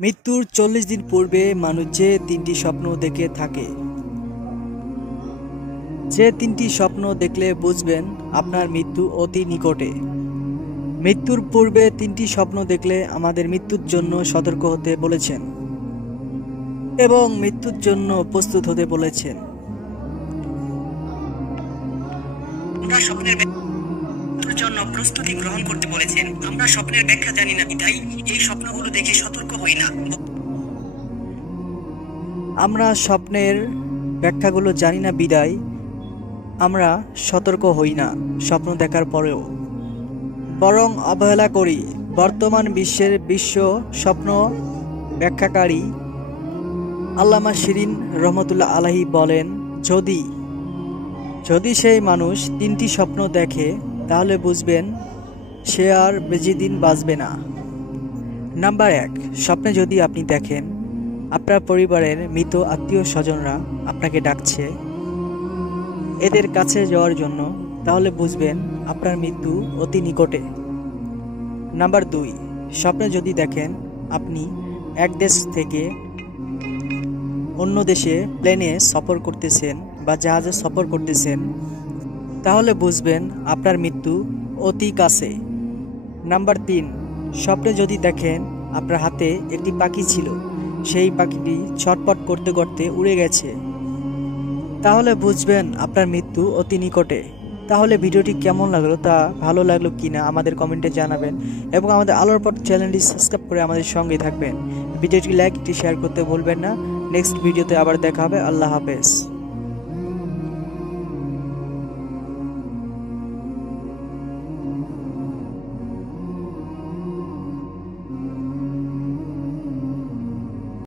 মৃত্যুর 40 দিন পূর্বে মানুষ যে তিনটি স্বপ্ন দেখে থাকে, যে তিনটি স্বপ্ন দেখলে বুঝবেন আপনার মৃত্যু অতি নিকটে। মৃত্যুর পূর্বে তিনটি স্বপ্ন দেখলে আমাদের মৃত্যুর জন্য সতর্ক হতে বলেছেন এবং মৃত্যুর জন্য প্রস্তুত হতে বলেছেন। আমরা স্বপ্নের জন্য প্রস্তুতি গ্রহণ করতে বলেছেন। আমরা স্বপ্নের ব্যাখ্যা জানি না বিধায় এই স্বপ্নগুলো দেখে সতর্ক হই না। আমরা স্বপ্নের ব্যাখ্যাগুলো জানি না বিদায় আমরা সতর্ক হই না স্বপ্ন দেখার পরেও, বরং অবহেলা করি। বর্তমান বিশ্ব স্বপ্ন ব্যাখ্যাকারী আল্লামা শিরিন রহমতুল্লাহ আলাইহি বলেন, যদি সেই মানুষ তিনটি স্বপ্ন দেখে তাহলে বুঝবেন সে আর বেশি দিন বাঁচবে না। নাম্বার 1, স্বপ্নে যদি আপনি দেখেন আপনার পরিবারের মৃত আত্মীয় স্বজনরা আপনাকে ডাকছে এদের কাছে যাওয়ার জন্য, তাহলে বুঝবেন আপনার মৃত্যু অতি নিকটে। নাম্বার 2, স্বপ্নে যদি দেখেন আপনি এক দেশ থেকে অন্য দেশে প্লেনে সফর করতেছেন বা জাহাজে সফর করতেছেন, তাহলে বুঝবেন আপনার মৃত্যু অতি কাছে। নাম্বার 3, স্বপ্নে যদি দেখেন আপনার হাতে একটি পাখি ছিল, সেই পাখিটি ছটপট করতে করতে উড়ে গেছে, তাহলে বুঝবেন আপনার মৃত্যু অতি নিকটে। তাহলে ভিডিওটি কেমন লাগলো, তা ভালো লাগলো কিনা আমাদের কমেন্টে জানাবেন এবং আমাদের আলোর পথ চ্যানেলটি সাবস্ক্রাইব করে আমাদের সঙ্গেই থাকবেন। ভিডিওটি লাইক, শেয়ার করতে ভুলবেন না। নেক্সট ভিডিওতে আবার দেখা হবে। আল্লাহ হাফেজ।